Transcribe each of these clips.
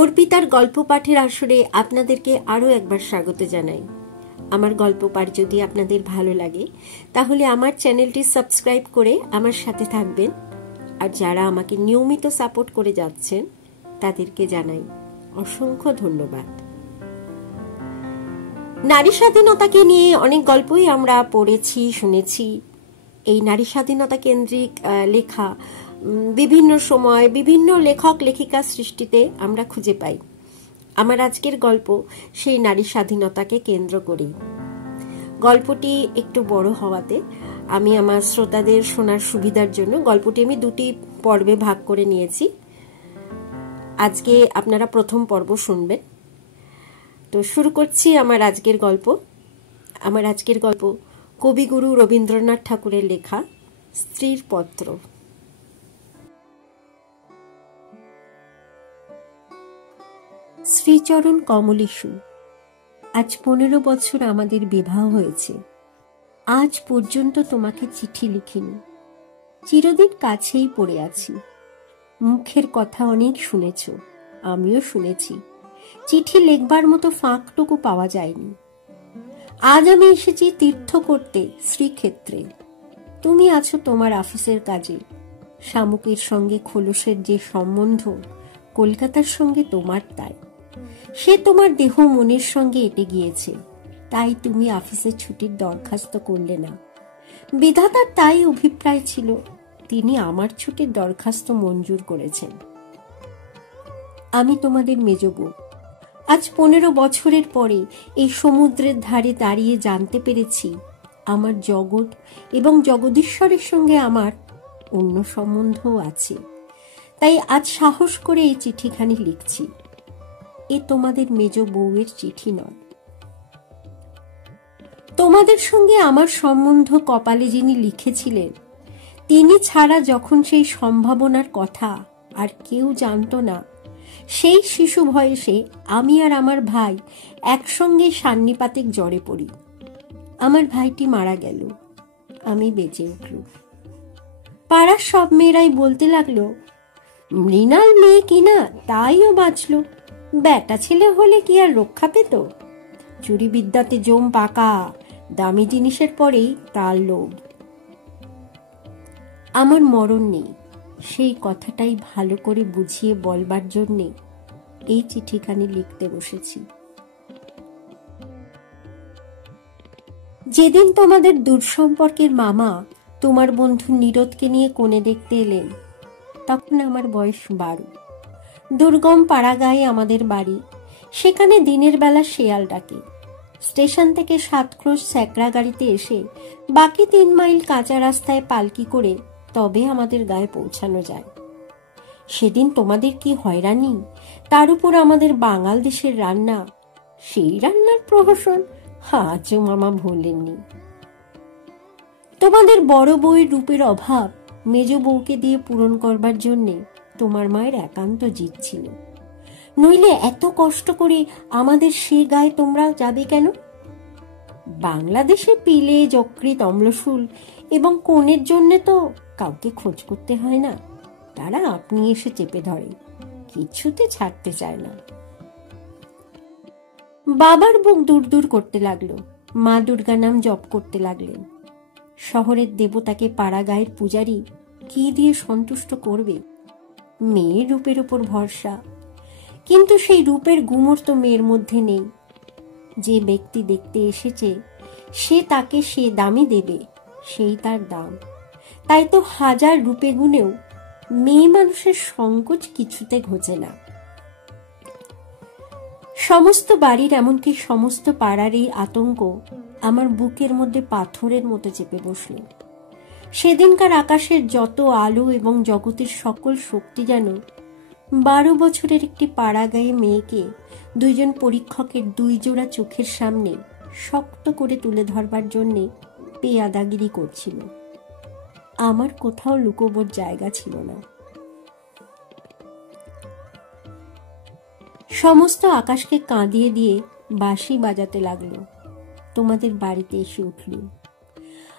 অর্পিতার গল্প পাঠের আসরে আপনাদেরকে আরও একবার স্বাগত জানাই। আমার গল্প পাঠ যদি আপনাদের ভালো লাগে তাহলে আমার চ্যানেলটি সাবস্ক্রাইব করে আমার সাথে থাকবেন, আর যারা আমাকে নিয়মিত সাপোর্ট করে যাচ্ছেন তাদেরকে জানাই অসংখ্য ধন্যবাদ। নারী স্বাধীনতাকে নিয়ে অনেক গল্পই আমরা পড়েছি, শুনেছি। এই নারী স্বাধীনতা কেন্দ্রিক লেখা বিভিন্ন সময় বিভিন্ন লেখক লেখিকা সৃষ্টিতে আমরা খুঁজে পাই। আমার আজকের গল্প সেই নারী স্বাধীনতাকে কেন্দ্র করেই। গল্পটি একটু বড় হওয়াতে আমি আমার শ্রোতাদের শোনার সুবিধার জন্য গল্পটি আমি দুটি পর্বে ভাগ করে নিয়েছি। আজকে আপনারা প্রথম পর্ব শুনবেন। তো শুরু করছি আমার আজকের গল্প। আমার আজকের গল্প কবিগুরু রবীন্দ্রনাথ ঠাকুরের লেখা স্ত্রীর পত্র। শ্রীচরণ কমলেশু, আজ 15 বছর আমাদের বিবাহ হয়েছে। আজ পর্যন্ত তোমাকে চিঠি লিখিনি। চিরদিন কাছেই পড়ে আছি। মুখের কথা অনেক শুনেছ, আমিও শুনেছি। চিঠি লেখবার মতো ফাঁকটুকু পাওয়া যায়নি। আজ আমি এসেছি তীর্থ করতে শ্রীক্ষেত্রে। তুমি আছো তোমার অফিসের কাজে। শামুকের সঙ্গে খোলসের যে সম্বন্ধ, কলকাতার সঙ্গে তোমার তাই। সে তোমার দেহ মনের সঙ্গে এঁটে গিয়েছে, তাই তুমি অফিসের ছুটির দরখাস্ত করলে না। বিধাতার তাই অভিপ্রায় ছিল, তিনি আমার ছুটির দরখাস্ত মঞ্জুর করেছেন। আমি তোমাদের মেজবউ। আজ 15 বছরের পরে এই সমুদ্রের ধারে দাঁড়িয়ে জানতে পেরেছি আমার জগৎ এবং জগদীশ্বরের সঙ্গে আমার অন্য সম্বন্ধও আছে। তাই আজ সাহস করে এই চিঠিখানি লিখছি। এ তোমাদের মেজ বউয়ের চিঠি নয়। তোমাদের সঙ্গে আমার সম্বন্ধ কপালে যিনি লিখেছিলেন, তিনি ছাড়া যখন সেই সম্ভাবনার কথা আর কেউ জানত না, সেই শিশু বয়সে আমি আর আমার ভাই একসঙ্গে সান্নিপাতিক জ্বরে পড়ি। আমার ভাইটি মারা গেল, আমি বেঁচে উঠলুম। পাড়ার সব মেয়েরাই বলতে লাগলো, মৃণাল মেয়ে কিনা তাইও বাঁচল, বেটা ছেলে হলে কি আর রক্ষা পেত? চুরি বিদ্যাতে জম পাকা, দামি জিনিসের পরেই তার লোভ। আমার মরণ নেই, সেই কথাটাই ভালো করে বুঝিয়ে বলবার জন্যে এই চিঠিখানি লিখতে বসেছি। যেদিন তোমাদের দূর সম্পর্কের মামা তোমার বন্ধু নীরদকে নিয়ে কোণে দেখতে এলেন, তখন আমার বয়স 12। দুর্গম পাড়াগাঁয়ে আমাদের বাড়ি। সেখানে দিনের বেলা শেয়াল ডাকে। স্টেশন থেকে 7 ক্রোশ স্যাকরা গাড়িতে এসে বাকি 3 মাইল কাঁচা রাস্তায় পালকি করে তবে আমাদের গায়ে পৌঁছানো যায়। সেদিন তোমাদের কি হয়রানি, তার উপর আমাদের বাঙাল দেশের রান্না। সেই রান্নার প্রহসন আজও মামা ভোলেননি। তোমাদের বড় বউয়ের রূপের অভাব মেজ বউকে দিয়ে পূরণ করবার জন্যে তোমার মায়ের একান্ত জিদ ছিল। নইলে এত কষ্ট করে আমাদের সে গায়ে তোমরা যাবে কেন? বাংলাদেশে পিলে, যকৃৎ, অম্লশূল এবং কোণের জন্যে তো কাউকে খোঁজ করতে হয় না। তারা আপনি এসে চেপে ধরে, কিছুতে ছাড়তে চায় না। বাবার বুক দূর দূর করতে লাগলো। মা দুর্গা নাম জপ করতে লাগলেন। শহরের দেবতাকে পাড়া গায়ের পূজারী কি দিয়ে সন্তুষ্ট করবে? মেয়ের রূপের উপর ভরসা। কিন্তু সেই রূপের গুমর তো মেয়ের মধ্যে নেই। যে ব্যক্তি দেখতে এসেছে সে তাকে সে দামই দেবে, সেই তার দাম। তাই তো হাজার রূপে গুণেও মেয়ে মানুষের সংকোচ কিছুতে ঘোচে না। সমস্ত বাড়ির, এমনকি সমস্ত পাড়ার এই আতঙ্ক আমার বুকের মধ্যে পাথরের মতো চেপে বসল। সেদিনকার আকাশের যত আলো এবং জগতের সকল শক্তি যেন 12 বছরের একটি পাড়া গায়ে মেয়েকে 2 পরীক্ষকের 2 জোড়া চোখের সামনে শক্ত করে তুলে ধরবার জন্যে পেয়াদাগিরি করছিল। আমার কোথাও লুকোবার জায়গা ছিল না। সমস্ত আকাশকে কাঁদিয়ে দিয়ে বাঁশি বাজাতে লাগলো। তোমাদের বাড়িতে এসে উঠল।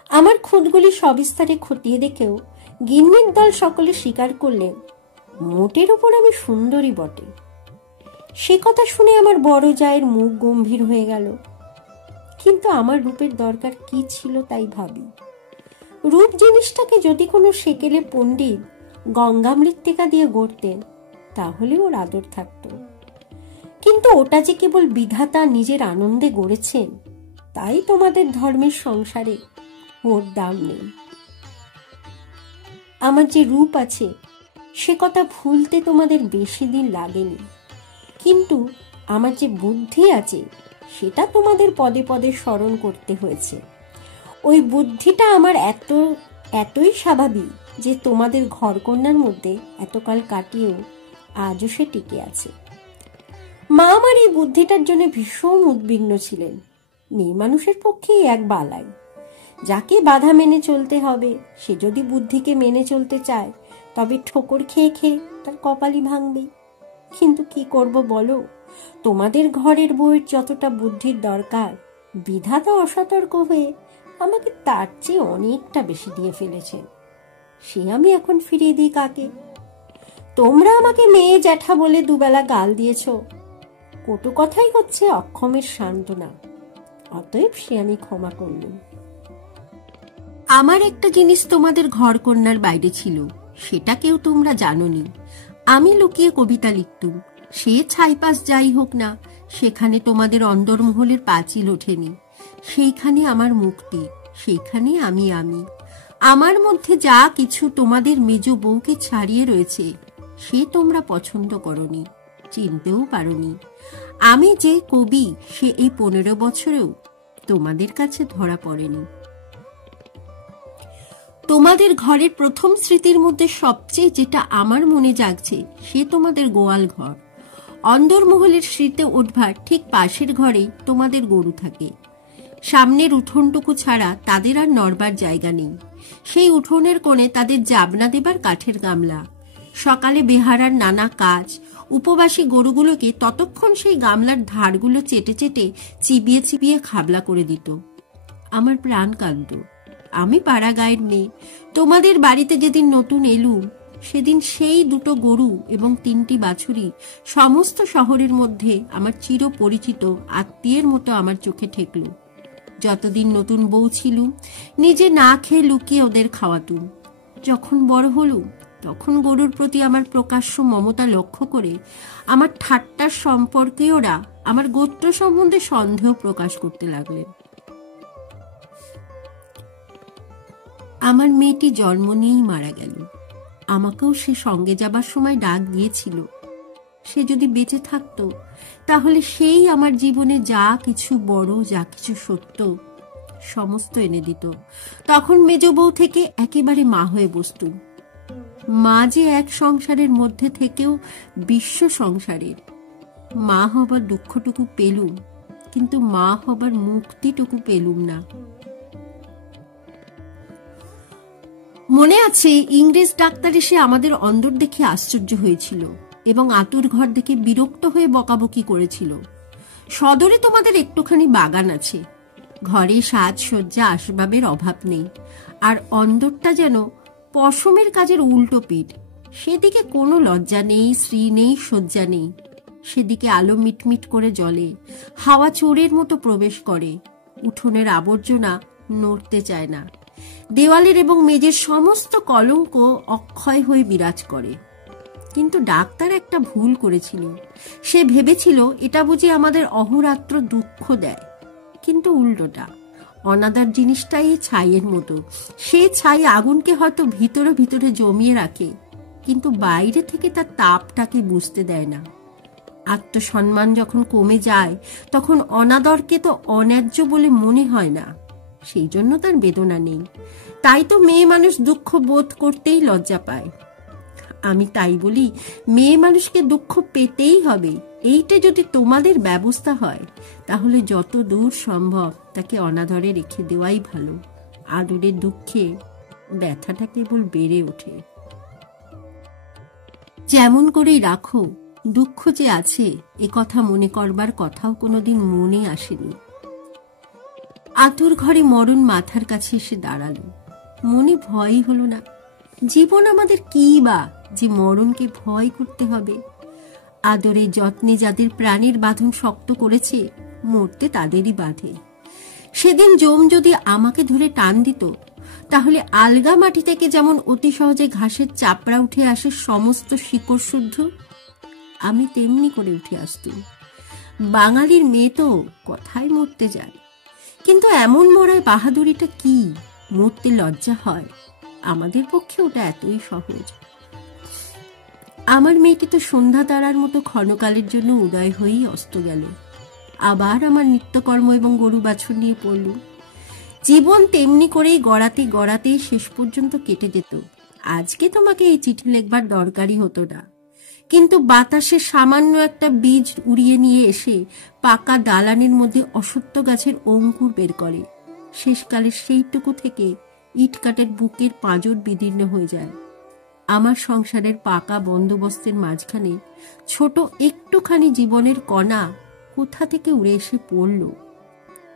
আমার খুঁতগুলি সবিস্তারে খতিয়ে দেখেও গিন্নির দল সকলে স্বীকার করলেন, মোটের উপর আমি সুন্দরী বটে। সে কথা শুনে আমার বড় জায়ের মুখ গম্ভীর হয়ে গেল। কিন্তু আমার রূপের দরকার কি ছিল তাই ভাবি। রূপ জিনিসটাকে যদি কোনো সেকেলে পণ্ডিত গঙ্গা মৃত্তিকা দিয়ে গড়তেন তাহলে ওর আদর থাকত, কিন্তু ওটা যে কেবল বিধাতা নিজের আনন্দে গড়েছেন, তাই তোমাদের ধর্মের সংসারে ওর দাম নেই। আমার যে রূপ আছে সে কথা ভুলতে তোমাদের বেশি দিন লাগেনি, কিন্তু আমার যে বুদ্ধি আছে সেটা তোমাদের পদে পদে স্মরণ করতে হয়েছে। ওই বুদ্ধিটা আমার এতই স্বাভাবিক যে তোমাদের ঘরকন্যার মধ্যে এতকাল কাটিয়েও আজও সে টিকে আছে। মা আমার এই বুদ্ধিটার জন্য ভীষণ উদ্বিগ্ন ছিলেন। মেয়ে মানুষের পক্ষেই এক বালাই, যাকে বাধা মেনে চলতে হবে সে যদি বুদ্ধিকে মেনে চলতে চায় তবে ঠোকর খেয়ে খেয়ে তার কপালই ভাঙবে। কিন্তু কি করব বলো, তোমাদের ঘরের বউয়ের যতটা বুদ্ধির দরকার বিধাতা অসতর্ক হয়ে আমাকে তার চেয়ে অনেকটা বেশি দিয়ে ফেলেছেন। সে আমি এখন ফিরিয়ে দিই কাকে? তোমরা আমাকে মেয়ে জ্যাঠা বলে দুবেলা গাল দিয়েছ, কটু কথাই হচ্ছে অক্ষমের সান্ত্বনা, অতএব সে আমি ক্ষমা করলুম। আমার একটা জিনিস তোমাদের ঘর কন্যার বাইরে ছিল, সেটা কেউ তোমরা জানোনি। আমি লুকিয়ে কবিতা লিখতুম, সে ছাইপাশ যাই হোক না, সেখানে তোমাদের অন্দরমহলের পাঁচিল ওঠেনি। সেইখানে আমার মুক্তি, সেইখানে আমি। আমার মধ্যে যা কিছু তোমাদের মেজ বউকে ছাড়িয়ে রয়েছে সে তোমরা পছন্দ করনি, চিনতেও পারোনি। আমি যে কবি সে এই 15 বছরেও তোমাদের কাছে ধরা পড়েনি। তোমাদের ঘরের প্রথম স্মৃতির মধ্যে সবচেয়ে যেটা আমার মনে জাগছে সে তোমাদের গোয়াল ঘর। অন্দরমহলের স্মৃতি উঠবার ঠিক পাশের ঘরেই তোমাদের গরু থাকে। সামনের উঠোনটুকু ছাড়া তাদের আর নড়বার জায়গা নেই। সেই উঠোনের কোণে তাদের জাবনা দেবার কাঠের গামলা। সকালে বেহারার নানা কাজ উপবাসী গরুগুলোকে ততক্ষণ সেই গামলার ধারগুলো চেটে চেটে চিবিয়ে চিবিয়ে খাবলা করে দিত। আমার প্রাণ কাঁদত। আমি পাড়া গায়ের মেয়ে, তোমাদের বাড়িতে যেদিন নতুন এলুম সেদিন সেই 2টো গরু এবং 3টি বাছুরি সমস্ত শহরের মধ্যে আমার চির পরিচিত আত্মীয়ের মতো আমার চোখে ঠেকল। যতদিন নতুন বউ ছিলুম নিজে না খেয়ে লুকিয়ে ওদের খাওয়াতুম। যখন বড় হলুম তখন গরুর প্রতি আমার প্রকাশ্য মমতা লক্ষ্য করে আমার ঠাট্টার সম্পর্কীয়রা আমার গোত্র সম্বন্ধে সন্দেহ প্রকাশ করতে লাগলেন। আমার মেয়েটি জন্ম নিয়েই মারা গেল। আমাকেও সে সঙ্গে যাবার সময় ডাক দিয়েছিল। সে যদি বেঁচে থাকতো তাহলে সেই আমার জীবনে যা কিছু বড়, যা কিছু সত্য সমস্ত এনে দিত। তখন মেজ বউ থেকে একেবারে মা হয়ে বসতুম। মা যে এক সংসারের মধ্যে থেকেও বিশ্ব সংসারের। মা হবার দুঃখটুকু পেলুম, কিন্তু মা হবার মুক্তিটুকু পেলুম না। মনে আছে ইংরেজ ডাক্তার এসে আমাদের অন্দর দেখে আশ্চর্য হয়েছিল এবং আতুর ঘর দেখে বিরক্ত হয়ে বকাবকি করেছিল। সদরে তোমাদের একটুখানি বাগান আছে, ঘরে সাজসজ্জা আসবাবের অভাব নেই, আর অন্দরটা যেন পশমের কাজের উল্টো পিঠ। সেদিকে কোনো লজ্জা নেই, শ্রী নেই, শয্যা নেই। সেদিকে আলো মিটমিট করে জ্বলে, হাওয়া চোরের মতো প্রবেশ করে, উঠোনের আবর্জনা নড়তে চায় না, দেওয়ালের এবং মেঝের সমস্ত কলঙ্ক অক্ষয় হয়ে বিরাজ করে। কিন্তু ডাক্তার একটা ভুল করেছিল। সে ভেবেছিল এটা বুঝি আমাদের অহোরাত্র দুঃখ দেয়, কিন্তু উল্টোটা। অনাদার জিনিসটাই ছাইয়ের মতো। সে ছাই আগুনকে হয়তো ভিতরে ভিতরে জমিয়ে রাখে, কিন্তু বাইরে থেকে তার তাপটাকে বুঝতে দেয় না। আত্মসম্মান যখন কমে যায় তখন অনাদরকে তো অন্যায্য বলে মনে হয় না, সেই জন্য তার বেদনা নেই। তাই তো মেয়ে মানুষ দুঃখ বোধ করতেই লজ্জা পায়। আমি তাই বলি, মেয়ে মানুষকে দুঃখ পেতেই হবে। এইটা যদি তোমাদের ব্যবস্থা হয় তাহলে যত দূর সম্ভব তাকে অনাদরে রেখে দেওয়াই ভালো। আদরের দুঃখে ব্যথাটা কেবল বেড়ে ওঠে। যেমন করেই রাখো, দুঃখ যে আছে এ কথা মনে করবার কথাও কোনোদিন মনে আসেনি। আতুর ঘরে মরণ মাথার কাছে এসে দাঁড়ালো। মনে ভয়ই হলো না। জীবন আমাদের কি বা যে মরণকে ভয় করতে হবে? আদরে যত্নে যাদের প্রাণীর বাঁধন শক্ত করেছে, মরতে তাদেরই বাঁধে। সেদিন যম যদি আমাকে ধরে টান দিত, তাহলে আলগা মাটি থেকে যেমন অতি সহজে ঘাসের চাপড়া উঠে আসে সমস্ত শিকড় শুদ্ধ, আমি তেমনি করে উঠে আসতুম। বাঙালির মেয়ে তো কথায় মরতে যায়, কিন্তু এমন মরায় বাহাদুরিটা কি? মরতে লজ্জা হয়। আমাদের পক্ষে ওটা এতই সহজ। আমার মেয়েটি তো সন্ধ্যা তারার মতো ক্ষণকালের জন্য উদয় হয়েই অস্ত গেল। আবার আমার নিত্যকর্ম এবং গরু বাছুর নিয়ে পড়ল। জীবন তেমনি করেই গড়াতে গড়াতে শেষ পর্যন্ত কেটে যেত। আজকে তোমাকে এই চিঠি লিখবার দরকারই হতো না, কিন্তু বাতাসে সামান্য একটা বীজ উড়িয়ে নিয়ে এসে পাকা দালানের মধ্যে অসত্য গাছের অঙ্কুর বের করে। শেষকালের সেইটুকু থেকে ইটকাটের বুকের পাঁজর বিদীর্ণ হয়ে যায়। আমার সংসারের পাকা বন্দোবস্তের মাঝখানে ছোট একটুখানি জীবনের কণা কোথা থেকে উড়ে এসে পড়ল।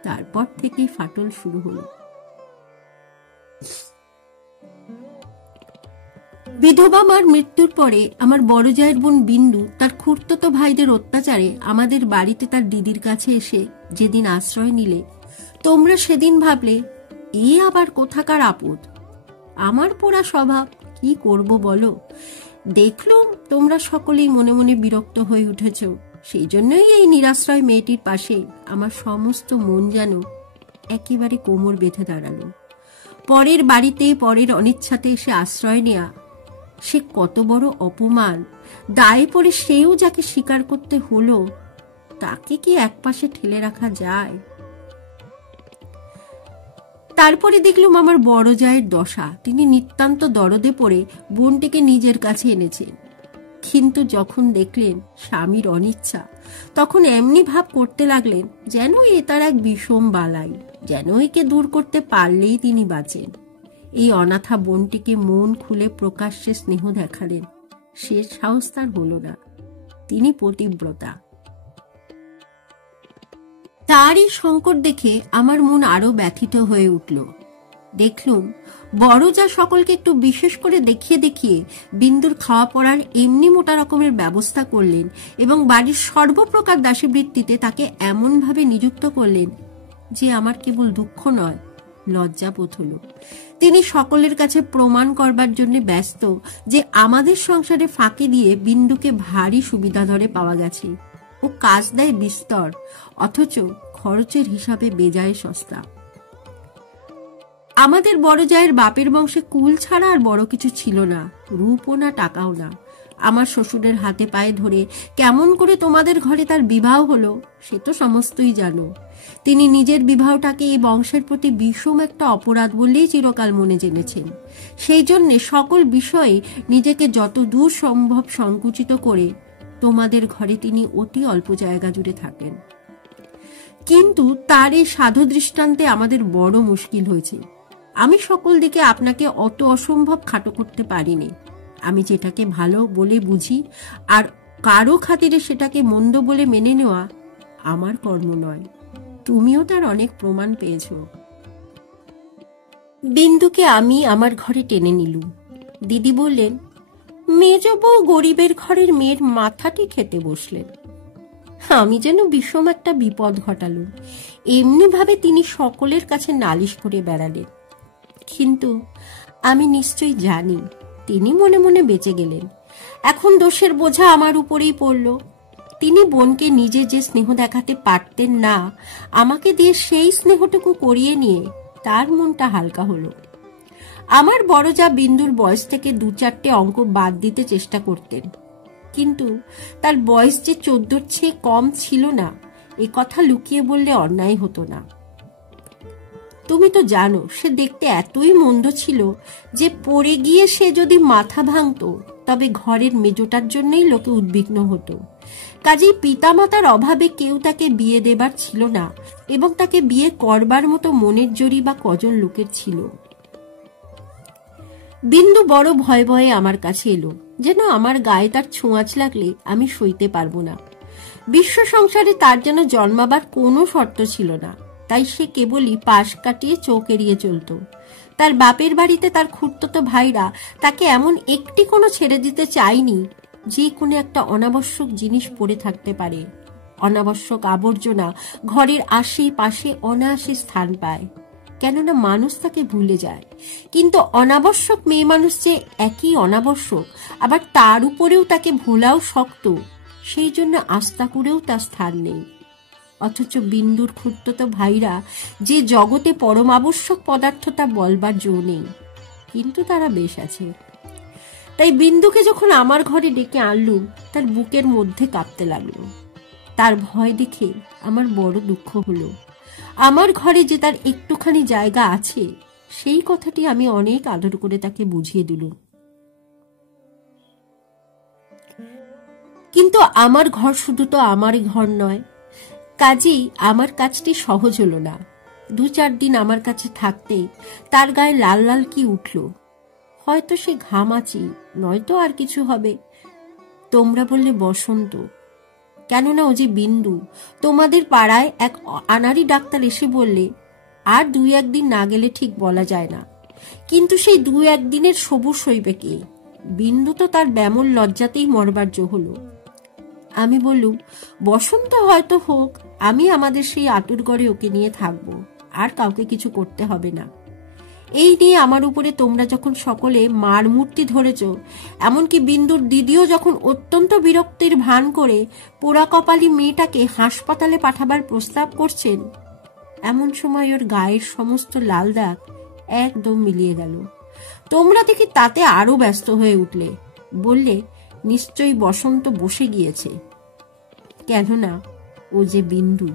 তারপর থেকেই ফাটল শুরু হলো। বিধবা মার মৃত্যুর পরে আমার বড় জায়ের বোন বিন্দু তার খুড়তুতো ভাইদের অত্যাচারে আমাদের বাড়িতে তার দিদির কাছে এসে যেদিন আশ্রয় নিলে, তোমরা সেদিন ভাবলে এ আবার কোথাকার আপদ। আমার পোড়া স্বভাব, কি করব বলো। দেখলুম তোমরা সকলেই মনে মনে বিরক্ত হয়ে উঠেছ। সেই জন্যই এই নিরাশ্রয় মেয়েটির পাশে আমার সমস্ত মন যেন একেবারে কোমর বেঁধে দাঁড়ালো। পরের বাড়িতে পরের অনিচ্ছাতে এসে আশ্রয় নেয়া সে কত বড় অপমান। দায়ে পড়ে সেও যাকে স্বীকার করতে হলো, তাকে কি একপাশে ঠেলে রাখা যায়? তারপরে দেখলুম আমার বড় জায়ের দশা। তিনি নিতান্ত দরদে পড়ে বোনটিকে নিজের কাছে এনেছেন, কিন্তু যখন দেখলেন স্বামীর অনিচ্ছা, তখন এমনি ভাব করতে লাগলেন যেন এ তার এক বিষম বালাই, যেন একে দূর করতে পারলেই তিনি বাঁচেন। এই অনাথা বোনটিকে মন খুলে প্রকাশ্যে স্নেহ দেখালেন। সে সাহস তার হল না। তিনি পতিব্রতা। তার এই সংকট দেখে আমার মন আরো ব্যথিত হয়ে উঠল। দেখলুম বড় যা সকলকে একটু বিশেষ করে দেখিয়ে দেখিয়ে বিন্দুর খাওয়া পড়ার এমনি মোটা রকমের ব্যবস্থা করলেন এবং বাড়ির সর্বপ্রকার দাসীবৃত্তিতে তাকে এমন ভাবে নিযুক্ত করলেন যে আমার কেবল দুঃখ নয়, লজ্জা বোধ হল। তিনি সকলের কাছে প্রমাণ করবার জন্য ব্যস্ত যে আমাদের সংসারে ফাঁকি দিয়ে বিন্দুকে ভারী সুবিধা ধরে পাওয়া গেছে। ও কাজ দেয় বিস্তর, অথচ খরচের হিসাবে বেজায় সস্তা। আমাদের বড় জায়ের বাপের বংশে কুল ছাড়া আর বড় কিছু ছিল না, রূপও না, টাকাও না। আমার শ্বশুরের হাতে পায়ে ধরে কেমন করে তোমাদের ঘরে তার বিবাহ হলো সে তো সমস্তই জানো। তিনি নিজের বিবাহটাকে এই বংশের প্রতি বিষম একটা অপরাধ বললেই চিরকাল মনে জেনেছেন। সেই জন্যে সকল বিষয়ে নিজেকে যত দূর সম্ভব সংকুচিত করে তোমাদের ঘরে তিনি অতি অল্প জায়গা জুড়ে থাকেন। কিন্তু তার এই সাধু দৃষ্টান্তে আমাদের বড় মুশকিল হয়েছে। আমি সকল দিকে আপনাকে অত অসম্ভব খাটো করতে পারিনি। আমি যেটাকে ভালো বলে বুঝি আর কারো খাতিরে সেটাকে মন্দ বলে মেনে নেওয়া আমার কর্ম নয়। তুমিও তার অনেক প্রমাণ পেয়েছ। বিন্দুকে আমি আমার ঘরে টেনে নিলুম। দিদি বললেন, মেজ বউ গরিবের ঘরের মেয়ের মাথাটি খেতে বসলেন। আমি যেন বিষম একটা বিপদ ঘটালুম। এমনি ভাবে তিনি সকলের কাছে নালিশ করে বেড়ালেন। কিন্তু আমি নিশ্চয়ই জানি তিনি মনে মনে বেঁচে গেলেন। এখন দোষের বোঝা আমার উপরেই পড়ল। তিনি বোনকে নিজে যে স্নেহ দেখাতে পারতেন না, আমাকে দিয়ে সেই স্নেহটুকু করিয়ে নিয়ে তার মনটা হালকা হলো। আমার বড় যা বিন্দুর বয়স থেকে 2-4টে অঙ্ক বাদ দিতে চেষ্টা করতেন, কিন্তু তার বয়স যে 14-র চেয়ে কম ছিল না, এ কথা লুকিয়ে বললে অন্যায় হতো না। তুমি তো জানো সে দেখতে এতই মন্দ ছিল যে পড়ে গিয়ে সে যদি মাথা ভাঙত তবে ঘরের মেজোটার জন্যই লোকে উদ্বিগ্ন হতো। কাজেই পিতামাতার অভাবে কেউ তাকে বিয়ে দেবার ছিল না এবং তাকে বিয়ে করবার মতো মনের জোরি বা কজন লোকের ছিল। বিন্দু বড় ভয়ে ভয়ে আমার কাছে এলো, যেন আমার গায়ে তার ছোঁয়াচ লাগলে আমি সইতে পারবো না। বিশ্ব সংসারে তার যেন জন্মাবার কোনো শর্ত ছিল না, তাই সে কেবলই পাশ কাটিয়ে চোখ এড়িয়ে চলত। তার বাপের বাড়িতে তার খুড়তুতো ভাইরা তাকে এমন একটি কোনো ছেড়ে দিতে চায়নি যে কোনো একটা অনাবশ্যক জিনিস পড়ে থাকতে পারে, অনাবশ্যক আবর্জনা ঘরের আশেপাশে অনায়াসে স্থান পায়, কেননা মানুষ তাকে ভুলে যায়। কিন্তু অনাবশ্যক মেয়ে মানুষ যে একই অনাবশ্যক, আবার তার উপরেও তাকে ভোলাও শক্ত, সেই জন্য আস্থা করেও তার স্থান নেই। অথচ বিন্দুর খুঁড়তো ভাইরা যে জগতে পরমাবশ্যক পদার্থ তা বলবার জো নেই, কিন্তু তারা বেশ আছে। তাই বিন্দুকে যখন আমার ঘরে ডেকে আনলুম, তার বুকের মধ্যে কাঁপতে লাগলো। তার ভয় দেখে আমার বড় দুঃখ হলো। আমার ঘরে যে তার একটুখানি জায়গা আছে, সেই কথাটি আমি অনেক আদর করে তাকে বুঝিয়ে দিলুম। কিন্তু আমার ঘর শুধু তো আমার ঘর নয়, কাজেই আমার কাজটি সহজ হলো না। 2-4 দিন আমার কাছে থাকতে তার গায়ে লাল লাল কি উঠল, হয়তো সে ঘামাচি, নয়তো আর কিছু হবে। তোমরা বললে বসন্ত, কেননা ও যে বিন্দু। তোমাদের পাড়ায় এক আনাড়ি ডাক্তার এসে বললে আর 2-1 দিন না গেলে ঠিক বলা যায় না, কিন্তু সেই 2-1 দিনের সবুজ সইবে কে? বিন্দু তো তার ব্যামল লজ্জাতেই মরবার জো হলো। আমি বললুম, বসন্ত হয়তো হোক, আমি আমাদের সেই আতুর ঘরে ওকে নিয়ে থাকবো, আর কাউকে কিছু করতে হবে না। এই নিয়ে আমার উপরে তোমরা যখন সকলে মার মূর্তি ধরেছ, এমনকি বিন্দুর দিদিও যখন অত্যন্ত বিরক্তির ভান করে পোড়া কপালি মেয়েটাকে হাসপাতালে পাঠাবার প্রস্তাব করছেন, এমন সময় ওর গায়ের সমস্ত লাল দাগ একদম মিলিয়ে গেল। তোমরা দেখি তাতে আরো ব্যস্ত হয়ে উঠলে, বললে নিশ্চয়ই বসন্ত বসে গিয়েছে, কেননা ও যে বিন্দু।